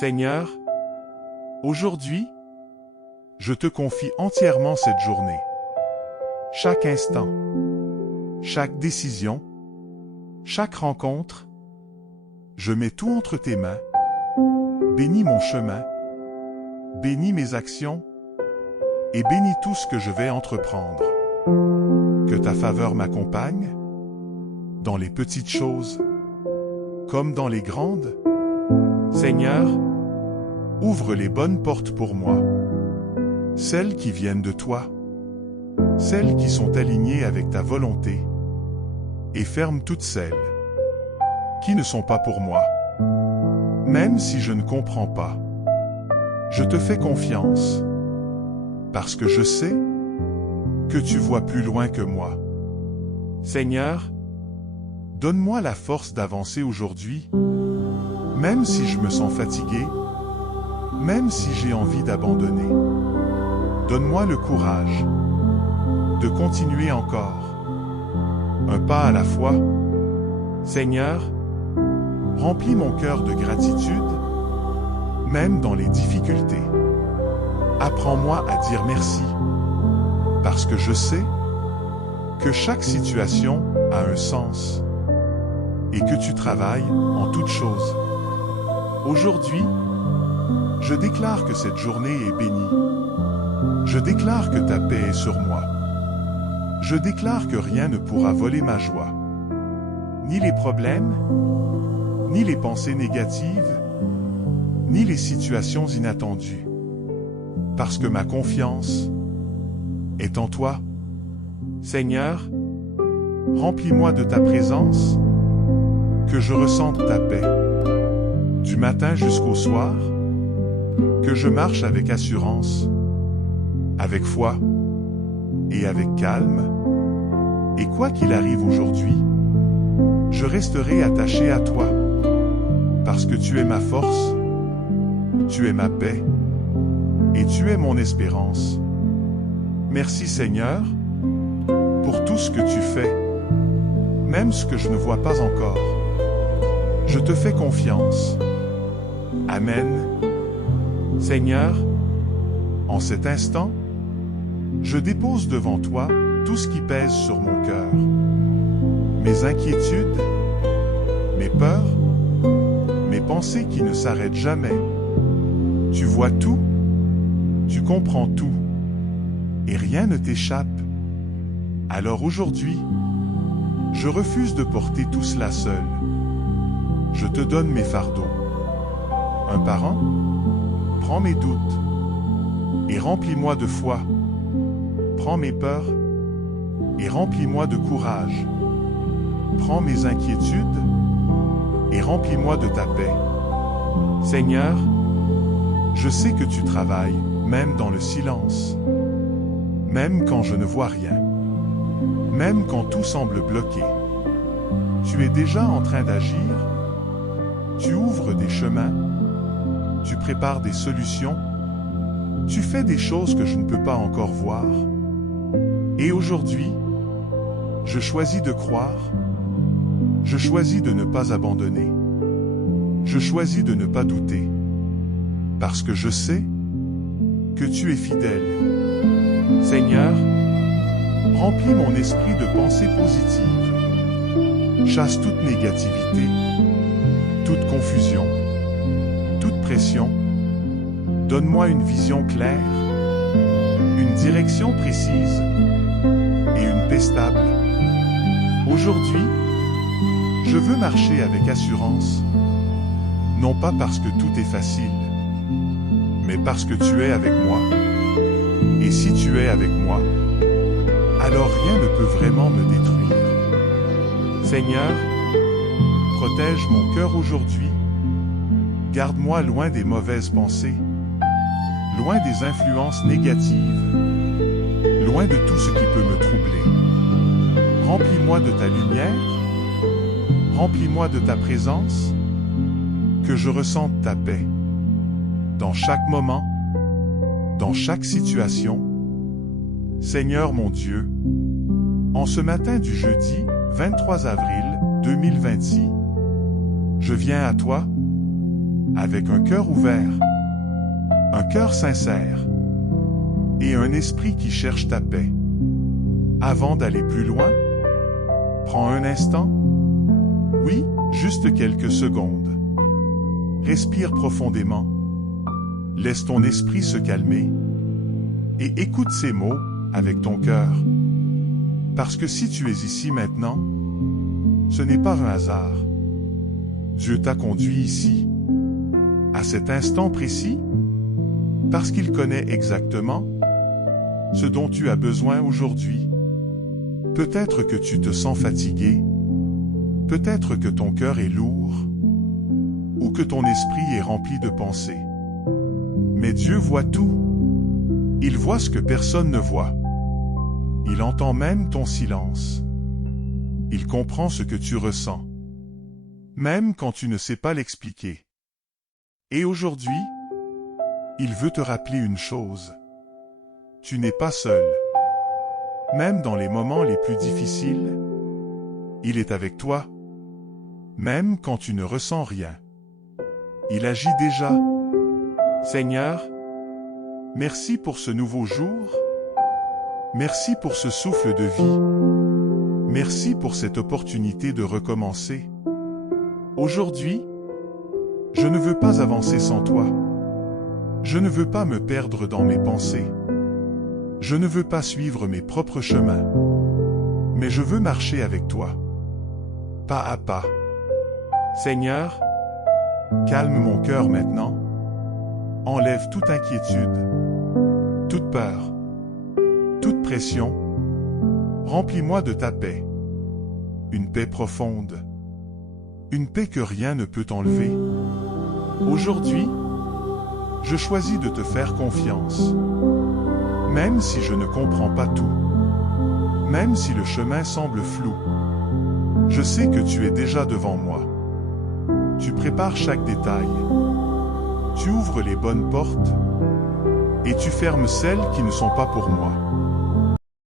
Seigneur, aujourd'hui, je te confie entièrement cette journée. Chaque instant, chaque décision, chaque rencontre, je mets tout entre tes mains. Bénis mon chemin, bénis mes actions et bénis tout ce que je vais entreprendre. Que ta faveur m'accompagne, dans les petites choses comme dans les grandes. Seigneur, ouvre les bonnes portes pour moi, celles qui viennent de toi, celles qui sont alignées avec ta volonté, et ferme toutes celles qui ne sont pas pour moi. Même si je ne comprends pas, je te fais confiance, parce que je sais que tu vois plus loin que moi. Seigneur, donne-moi la force d'avancer aujourd'hui, même si je me sens fatigué, même si j'ai envie d'abandonner. Donne-moi le courage de continuer encore, un pas à la fois. Seigneur, remplis mon cœur de gratitude, même dans les difficultés. Apprends-moi à dire merci, parce que je sais que chaque situation a un sens et que tu travailles en toutes choses. Aujourd'hui, je déclare que cette journée est bénie. Je déclare que ta paix est sur moi. Je déclare que rien ne pourra voler ma joie. Ni les problèmes, ni les pensées négatives, ni les situations inattendues. Parce que ma confiance est en toi. Seigneur, remplis-moi de ta présence, que je ressente ta paix. Du matin jusqu'au soir, que je marche avec assurance, avec foi et avec calme. Et quoi qu'il arrive aujourd'hui, je resterai attaché à toi, parce que tu es ma force, tu es ma paix, et tu es mon espérance. Merci Seigneur, pour tout ce que tu fais, même ce que je ne vois pas encore. Je te fais confiance. Amen. Seigneur, en cet instant, je dépose devant toi tout ce qui pèse sur mon cœur. Mes inquiétudes, mes peurs, mes pensées qui ne s'arrêtent jamais. Tu vois tout, tu comprends tout, et rien ne t'échappe. Alors aujourd'hui, je refuse de porter tout cela seul. Je te donne mes fardeaux. Un par un, prends mes doutes et remplis-moi de foi. Prends mes peurs et remplis-moi de courage. Prends mes inquiétudes et remplis-moi de ta paix. Seigneur, je sais que tu travailles, même dans le silence, même quand je ne vois rien, même quand tout semble bloqué. Tu es déjà en train d'agir, tu ouvres des chemins, tu prépares des solutions, tu fais des choses que je ne peux pas encore voir. Et aujourd'hui, je choisis de croire, je choisis de ne pas abandonner, je choisis de ne pas douter, parce que je sais que tu es fidèle. Seigneur, remplis mon esprit de pensées positives, chasse toute négativité, toute confusion, toute pression. Donne-moi une vision claire, une direction précise et une paix stable. Aujourd'hui, je veux marcher avec assurance, non pas parce que tout est facile, mais parce que tu es avec moi. Et si tu es avec moi, alors rien ne peut vraiment me détruire. Seigneur, protège mon cœur aujourd'hui. Garde-moi loin des mauvaises pensées, loin des influences négatives, loin de tout ce qui peut me troubler. Remplis-moi de ta lumière, remplis-moi de ta présence, que je ressente ta paix. Dans chaque moment, dans chaque situation, Seigneur mon Dieu, en ce matin du jeudi 23 avril 2026, je viens à toi avec un cœur ouvert, un cœur sincère et un esprit qui cherche ta paix. Avant d'aller plus loin, prends un instant, oui, juste quelques secondes. Respire profondément, laisse ton esprit se calmer et écoute ces mots avec ton cœur. Parce que si tu es ici maintenant, ce n'est pas un hasard. Dieu t'a conduit ici, à cet instant précis, parce qu'il connaît exactement ce dont tu as besoin aujourd'hui. Peut-être que tu te sens fatigué, peut-être que ton cœur est lourd, ou que ton esprit est rempli de pensées. Mais Dieu voit tout. Il voit ce que personne ne voit. Il entend même ton silence. Il comprend ce que tu ressens, même quand tu ne sais pas l'expliquer. Et aujourd'hui, il veut te rappeler une chose. Tu n'es pas seul. Même dans les moments les plus difficiles, il est avec toi. Même quand tu ne ressens rien, il agit déjà. Seigneur, merci pour ce nouveau jour. Merci pour ce souffle de vie. Merci pour cette opportunité de recommencer. Aujourd'hui, je ne veux pas avancer sans toi. Je ne veux pas me perdre dans mes pensées. Je ne veux pas suivre mes propres chemins. Mais je veux marcher avec toi, pas à pas. Seigneur, calme mon cœur maintenant. Enlève toute inquiétude, toute peur, toute pression. Remplis-moi de ta paix. Une paix profonde. Une paix que rien ne peut enlever. Aujourd'hui, je choisis de te faire confiance. Même si je ne comprends pas tout. Même si le chemin semble flou. Je sais que tu es déjà devant moi. Tu prépares chaque détail. Tu ouvres les bonnes portes. Et tu fermes celles qui ne sont pas pour moi.